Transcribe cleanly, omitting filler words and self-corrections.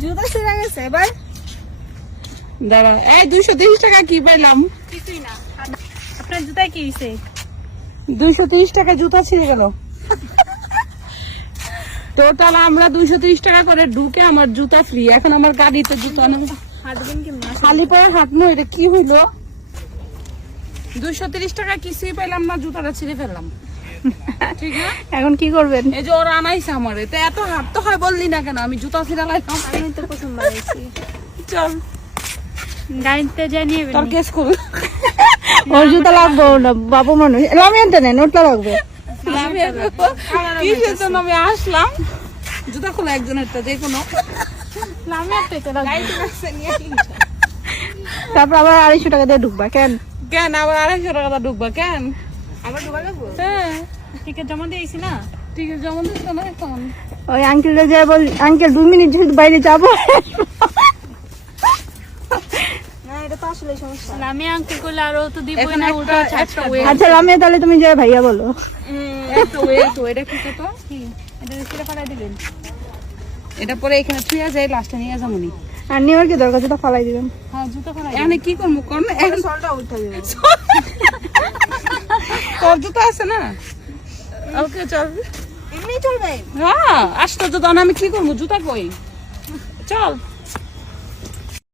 জুতা ছিঁড়ে গেছে এবার। দাঁড়া, এই 230 টাকা কি পাইলাম? কিছুই না। আপনার জুতায় কি হইছে? 230 টাকা জুতা ছিঁড়ে গেল। টোটাল আমরা 230 টাকা করে ঢুকে আমার জুতা ফ্রি। এখন আমার গাড়িতে জুতা নেই, হাঁটবেন কি না? খালি পায়ে হাঁটনো, এটা কি হইলো? 230 টাকা কিছুই পেলাম না, জুতাটা ছিঁড়ে ফেললাম। ঠিক না? এখন কি করবেন? এই যে ওরা আনাইছে আমারে, তো এত হাঁটতে হয় বললি না কেন? আমি জুতা ছিঁড়ে লাইলাম। আমি তো প্রথমবার আইছি। চল গাড়িতে যাই নিয়ে তোর কেস খুল। ওর জুতা লাগবো না, বাবু মানুষ। আমি আনতে নেন, ওটা লাগবে। কিসের জন্য আমি আসলাম? জুতা খোলা একজনের, তো যে কোনো আমি একটা তো লাগবে। তারপর আবার 250 টাকা দিয়ে ঢুকবা কেন? কেন আবার 250 টাকা ঢুকবা কেন? আবার ঢোকা লাগবো? হ্যাঁ, টিকিট জমা দিয়েছি না? ঠিক আছে, যেমন দিচ্ছ না এখন। ওই আঙ্কেলটা যে বল, আঙ্কেল 2 মিনিট যেহেতু বাইরে যাবো। না, এটা তো আসলে সমস্যা। আমি আঙ্কেল করলে আরো তো দিবই এখন না, উল্টো একটা way আচ্ছা লামিয়া, তাহলে তুমি যে ভাইয়া বলো। একটা way তো, এটা কি তো? কি এটা ছেড়ে ফেলাই দিবেন? এটা পরে এখানে ছুঁয়ে যায়, লাস্টে নিয়ে যাবো নি। আর নেওয়ার কি দরকার, জুতা ফালাই দিবেন। হ্যাঁ, জুতো ফেলাই এখানে কি করবো কর না, এখন সলটা উঠে দেবো। তোর জুতো আছে না? ওকে চল। এমনি চলবে। হ্যাঁ, আসতো তো, আমি কি করবো, জুতা কই? চল।